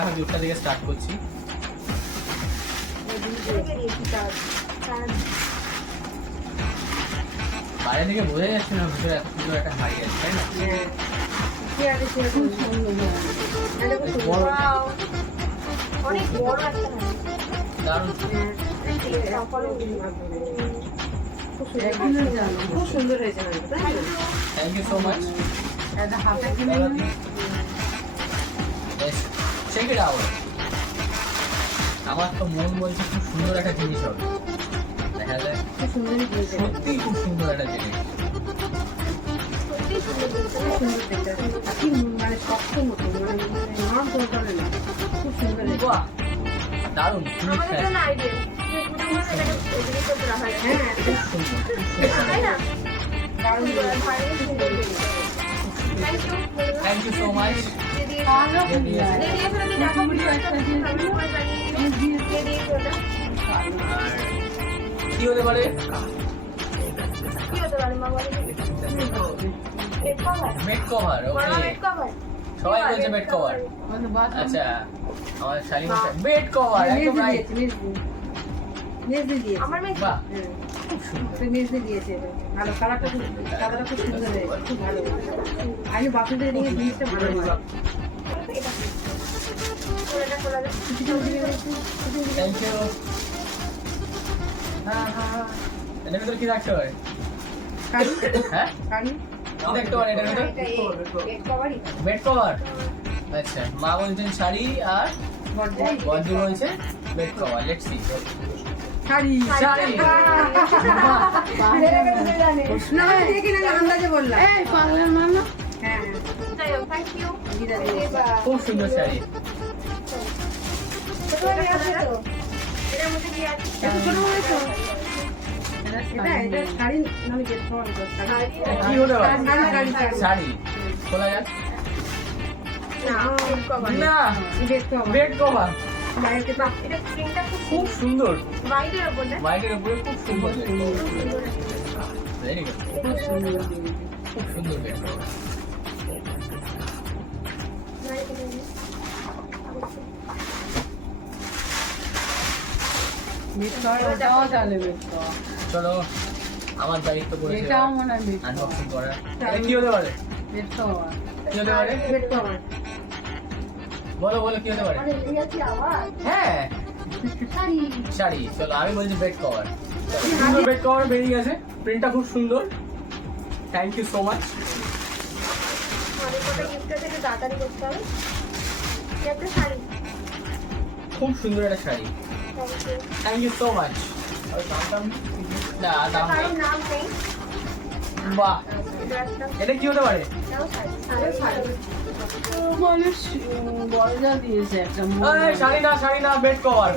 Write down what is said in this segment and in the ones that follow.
আমি দুধটা থেকে স্টার্ট করছি। বাইরে থেকে বোঝা যাচ্ছে না ভিতরে এত সুন্দর একটা হাড়ি আছে, তাই না? অনেক বড় একটা দারুণ। খুব সুন্দর হয়েছে। Thank you so much. হাতে কিনে চেক ইট আউট। আমার তো মন বলছে খুব সুন্দর একটা জিনিস হবে, দেখা যায় খুব সুন্দর হয়েছে। সত্যি খুব সুন্দর একটা জিনিস। কি মানে শক্ত মতো মানে নরম করে না, খুব সুন্দর হয়েছে। বাহ দারুণ। আমাদের জন্য আইডিয়া এটাকে এদিকে করতে রাখা যায়। হ্যাঁ খুব সুন্দর, খুব সুন্দর। তাই না? দারুণ থ্যাংক ইউ সো মাচ। কি হতে পারে? Bed cover. ওকে, সবাই বলছে বেড কভার। আচ্ছা আমার শালি বেড কভার একদম রাইট। মেজদি দিয়েছে। আমার মেয়ে বাহ মেজদি দিয়েছে। ভালো কালারটা খুব কালারটা খুব সুন্দর হয়েছে, খুব ভালো। আমি বাপুদের দিকে জিনিসটা ভালো হয়। Thank you. এটার ভিতরে কি রাখতে হয়? কারি হ্যাঁ কারি কি দেখতে পারে এটার ভিতরে? Bed cover. আচ্ছা মা বলছেন শাড়ি আর বন্ধু বলছে bed cover. Let's see. Sari sari. না দেখি না আন্দাজে বললাম। এই পাগলের মা না। হ্যাঁ খুব সুন্দর শাড়ি। এত ছোট হয়েছে। এটা শাড়ি মানে বেশ বড় শাড়ি। কি হতে পারে? শাড়ি শাড়ি খোলা যাক না। বেশ বড়। বেড কভার বাইরে খুব সুন্দর। বাইরের ওপর না হোয়াইটের উপরে খুব সুন্দর। Very good. খুব সুন্দর। খুব সুন্দর বেড কভার। বেশ বড় ওটাও চলে বেশ বড়। চলো আমার দায়িত্ব পড়েছে এটাও মনে হয় বেশ আনবক্সিং করা। এটা কি হতে পারে? বেশ বড়। কি হতে পারে? বেশ বড়। বলো বলো কি হতে পারে? হ্যাঁ শাড়ি। চলো আমি বলছি বেড কভার। সুন্দর বেড কভার বেরিয়ে গেছে। প্রিন্টটা খুব সুন্দর। Thank you so much. অনেক কটা গিফট আছে, একটু তাড়াতাড়ি করতে হবে। এই একটা শাড়ি। খুব সুন্দর একটা sari. Thank you so much. না দাম নেই। কারোর নাম নেই। বাহ এটা একটা এটা কি হতে পারে? এটাও শাড়ি। মানুষ বড়জা দিয়েছে একটা এই, শাড়ি না বেড কভার।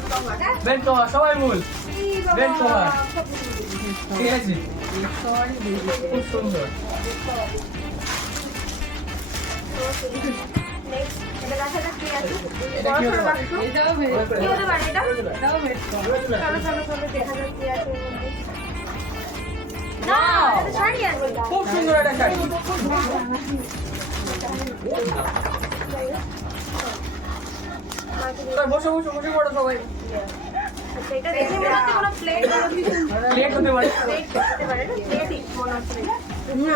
বেড কভার সবাই ভুল। বেড কভার ঠিক আছে। খুব সুন্দর। নেক্সট এটা দেখা যাক কি আছে। এটা কি হতে পারে? এটাও বেশ কি হতে পারে এটা? এটাও বেশ বড়। চলো দেখা যাক কি আছে এর মধ্যে। না, Wow! এটা শাড়ি আছে। খুব সুন্দর একটা শাড়ি। বসো বসো বসে পড়ো সবাই। আচ্ছা, এটা দেখে মনে হচ্ছে কোনো প্লেট প্লেট হতে পারে, হতে পারে না? প্লেটই মনে হচ্ছে। না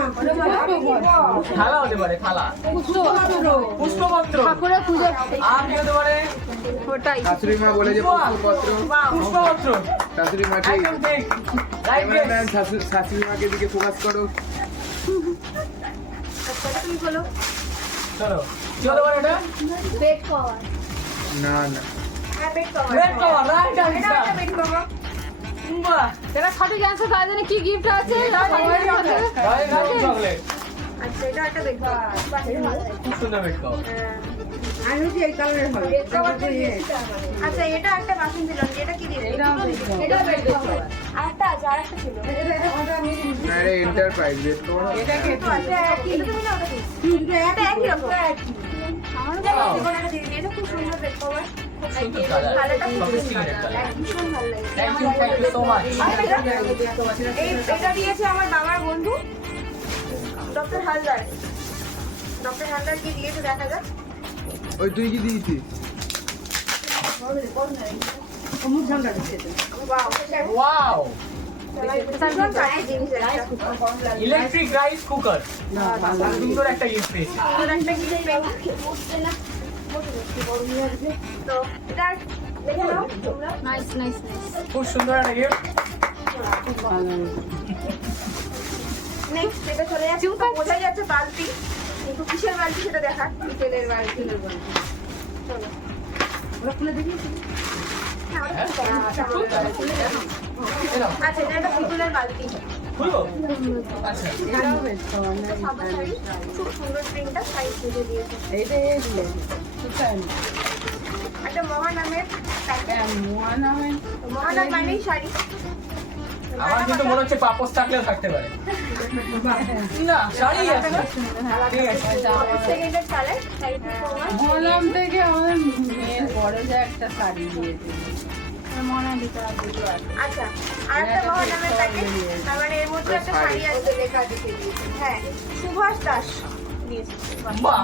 থালা হতে পারে, থালা, পুষ্পপত্র। ঠাকুরের পুজো আর কি হতে পারে? ওটাই। শাশুড়ি মা বলে যে পুষ্পপত্র। পুষ্পপত্র শাশুড়ি মা ঠিক। একদম ঠিক। রাইট ক্যামেরাম্যান শাশুড়ি মাকে দিকে ফোকাস করো। আচ্ছা, এটা তুমি বলো। চলো কি হতে পারে এটা? Bed cover. না না হ্যাঁ, bed cover. Bed cover, right এটা আনসার। একটা বেড কভার। বাহ, যারা খাটে জানছে তার জন্য কি গিফট আছে রয়্যাল চকলেট। আচ্ছা, এটা একটা বেড কভার। খুব সুন্দর বেড কভার। আমি বলছি এই কালারের হবে বেড কভার তো আচ্ছা, এটা একটা বাসন দিলাম। এটা কি দিলে? এটা বেড কভার। আরেকটা আছে, আরেকটা ছিল। আরে এন্টারপ্রাইজ বেশ করো। এটাকে তো আছে, এটা তুমি না ওটা কি? এটা একই রকম। Wow. জীবনটা দিয়ে দিয়েছে, খুব সুন্দর বেড কভার। খুব সুন্দর কালার, কালারটা খুব সফিস্টিকেটেড কালার। ভীষণ ভালো লাগে। Thank you so much. এটা দিয়েছে আমার বাবার বন্ধু ডক্টর হালদার। ডক্টর হালদার কি দিয়েছে দেখা যাক। ওই তুই কি দিয়েছিস? মুখ ঝান্ডা দিচ্ছে তো। ওয়াও ভীষণ কাজের জিনিস একটা। ইলেকট্রিক রাইস কুকার না, ভালো। সুন্দর একটা গিফট পেয়েছি সুন্দর একটা gift পেয়েছি। তো এটা দেখে নাও তোমরা। Nice nice nice. খুব সুন্দর একটা গিফট খুব ভালো। নেক্সট এটা চলে যাচ্ছে বোঝা যাচ্ছে বালতি, কিন্তু কিসের বালতি সেটা দেখা। তেলের বালতি। চলো। ওরা খুলে দেখিয়েছি। আচ্ছা এটা একটা পিতলের বালতি। খুলবো আচ্ছা এটাও বেশ খাওয়া না। সাদা শাড়ি, খুব সুন্দর প্রিন্টটা সাইজ বুঝে দিয়েছে। এইটা এই দিলে। কোথায়? একটা মহানামের প্যাকেট। মোয়ানামের। মহানাম মানেই শাড়ি। আমার কিন্তু মনে হচ্ছে পাপোস থাকলেও থাকতে পারে না শাড়ি আছে ঠিক আছে সেকেন্ডের কালার শাড়িটা তোমার। মোয়ানাম থেকে আমাদের মেয়ের বড় যে একটা শাড়ি দিয়েছে। আচ্ছা আর একটা মহানামের প্যাকেট, তার মানে এর মধ্যে একটা শাড়ি আছে লেখা দেখে দিয়েছে। হ্যাঁ সুভাষ দাস দিয়েছে। বাহ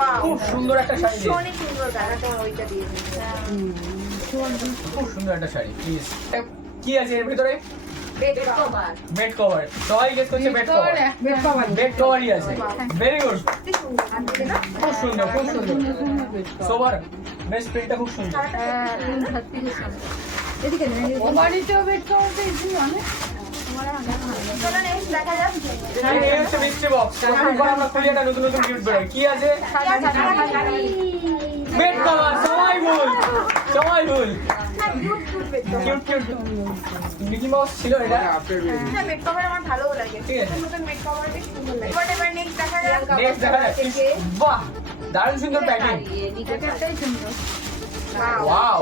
বাহ খুব সুন্দর একটা শাড়ি দিয়েছে। অনেক সুন্দর কালারটা ওইটা দিয়েছে। খুব সুন্দর একটা শাড়ি প্লিজ কি আছে এর ভিতরে বেড কভার। বেড কভার সবাই গেস করছে bed cover bed cover. Bed কভারই আছে ভেরি গুড কি সুন্দর আছে না? খুব সুন্দর খুব সুন্দর সোবার বেস্ট প্রিন্টটা খুব সুন্দর হ্যাঁ, তিন হাতি সুন্দর। এদিকে না, ও বাড়িতেও বেড কভার পেয়েছি অনেক। চলো নেক্সট দেখা যাক। এই হচ্ছে মিস্ট্রি বক্স এখন আমরা খুলে একটা নতুন নতুন গিফট বেরোয় কি আছে বেড কভার সবাই ভুল কিউট কিউট মিকি মাউস ছিল এটা আফটার বেবি না বেড কভার আমার ভালোও লাগে। ঠিক আছে। নতুন বেড কভার বেশ সুন্দর লাগে। এবার নেক্সট দেখা যাক। নেক্সট দেখা যাক বাহ দারুণ সুন্দর প্যাকিং প্যাকেটটাই সুন্দর। ওয়াও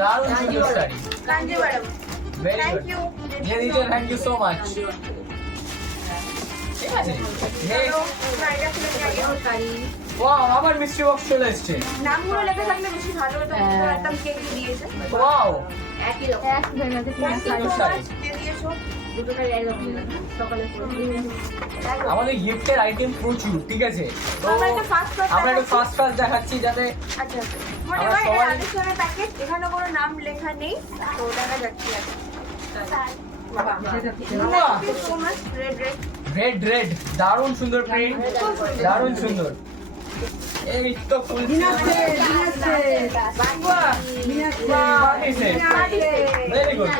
দারুণ সুন্দর sari Kanjivaram. Very thank good you. ये दीजिए थैंक यू सो मच ঠিক আছে চলো নেক্সট শাড়িটা খুলে নিয়ে আগে। ওয়াও আবার মিস্ট্রি বক্স চলে এসেছে নামগুলো লেখা থাকলে বেশি ভালো হতো। সুন্দর একটা কেক দিয়েছে। ওয়াও একই রকম। এক জায়গাতে তিন Thank you sari. so much, দিয়ে দিয়েছো। আমাদের গিফটের আইটেম প্রচুর ঠিক আছে তো আমরা একটা ফার্স্ট আমরা একটু ফার্স্ট দেখাচ্ছি যাতে আচ্ছা আমরা মোটামুটি এটা সবাই- রাজস্থানের প্যাকেট, এখানে কোনো নাম লেখা নেই, তো দেখা যাচ্ছে আর কি। বাহ Thank you so much, red red। Red red দারুণ সুন্দর প্রিন্ট দারুণ সুন্দর এই তো ফুল ভেরি গুড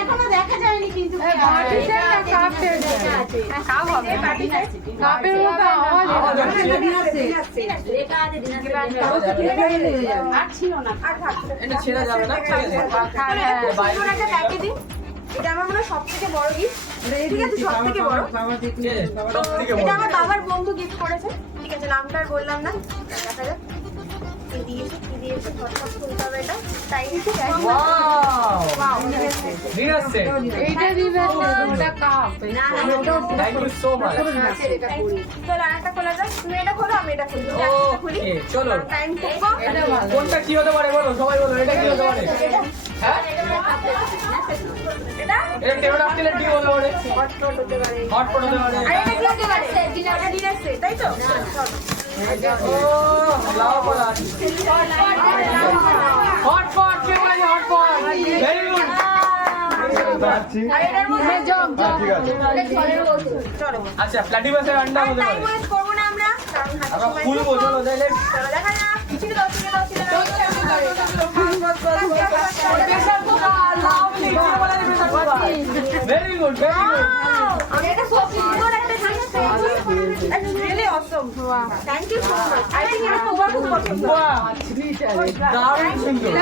এখনো দেখা যায়নি কিন্তু কাপের মতো আওয়াজ আওয়াজ হচ্ছে। হচ্ছে। আর ছিল না, আর থাকছে। এটা ছেড়ে যাবে না ঠিক আছে তাহলে এটা খুব সুন্দর একটা প্যাকেজিং। এটা আমার মনে হয় সব থেকে বড় গিফট। ঠিক আছে, সব থেকে বড়। সব থেকে এটা বড় আমার বাবার বন্ধু গিফট করেছে। ঠিক আছে, নামটা আর বললাম না, দেখা যাক কি দিয়েছে ফটফট খুলতে হবে এটা। তাই ওয়াও ডিনার সেট এইটা দিবেন না, ওটা cup. Thank you so much চলো আরেকটা খোলা যাক। তুমি এটা খোলো, আমি এটা খুলি। একটা খুলি। ওকে চলো টাইম খুব কম। এটা ভালো। কোনটা কি হতে পারে বলো সবাই বলো এটা কি হতে পারে হ্যাঁ এটা এটা টেবিল আপটেলের কি হতে পারে হটপট হতে পারে। হটপট হতে পারে আর এটা কি হতে পারে? এটা ডিনার সেট, তাই তো? চলো। ও লাভ করা হটপট কে বলে হটপট ভেরি গুড আর এটার মধ্যে চলো। আচ্ছা প্ল্যাটিমাসের আন্ডা আর হতে টাইম পারে ওয়েস্ট করবো না আমরা, কারণ হাতে আমরা সময় খুলবো নেই। চলো তাহলে চলো দেখা যাক। ছিঁড়ে দাও, ছিঁড়ে দাও, ছিঁড়ে দাও। প্রেসার কুকার লাভলি কে বলে pressure cooker very good very good আমি এটা খুব সুন্দর একটা জিনিস পেয়েছি। That's really awesome. Thank you so much. I think এটা তোমার খুব পছন্দ। বাহ দারুণ সুন্দর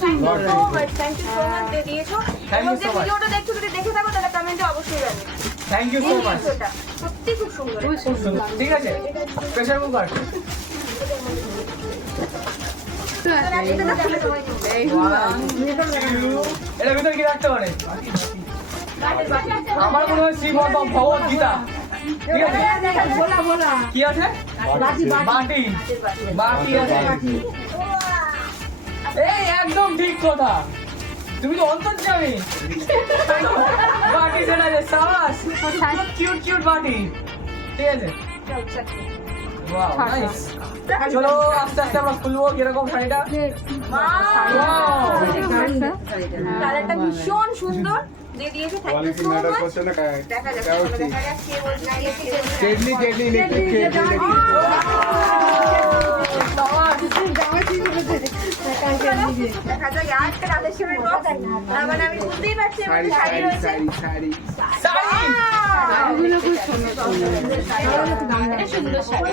Thank you so much. Thank you so much দিয়ে দিয়েছো। Thank এবং you যে so much. ভিডিওটা দেখছো যদি দেখে থাকো তাহলে কমেন্টে অবশ্যই জানিও। থ্যাংক ইউ সো মাচ ভিডিওটা সত্যি খুব সুন্দর। খুব সুন্দর ঠিক আছে প্রেসার কুকার এটা তো খুলে তোমায় দিতে। এটা ভিতরে কি রাখতে পারে আমার মনে হয় শ্রীমদ ভগবত গীতা ঠিক আছে কি আছে বাটি বাটি আছে এই একদম ঠিক কথা তুমি তো অন্তর্যামী বাটি সেটা আছে সাবাস কিউট কিউট বাটি ঠিক আছে Wow, nice. চলো আস্তে আস্তে আমরা খুলবো কিরকম শাড়িটা। কালারটা ভীষণ সুন্দর দিয়ে দিয়েছে। Thank you quality so matter much. করছে না দেখা যাক তাও ঠিক দেখা যাক কে বলছে না কে বলছে। কেডলি কেডলি ইলেকট্রিক কেডলি দেখা যাক আজকে রাতের সময় বক্স তার মানে আমি বুঝতেই পারছি এর মধ্যে শাড়ি রয়েছে। শাড়ি শাড়ি এগুলো খুব সুন্দর সুন্দর শাড়ি। এটা সুন্দর শাড়ি।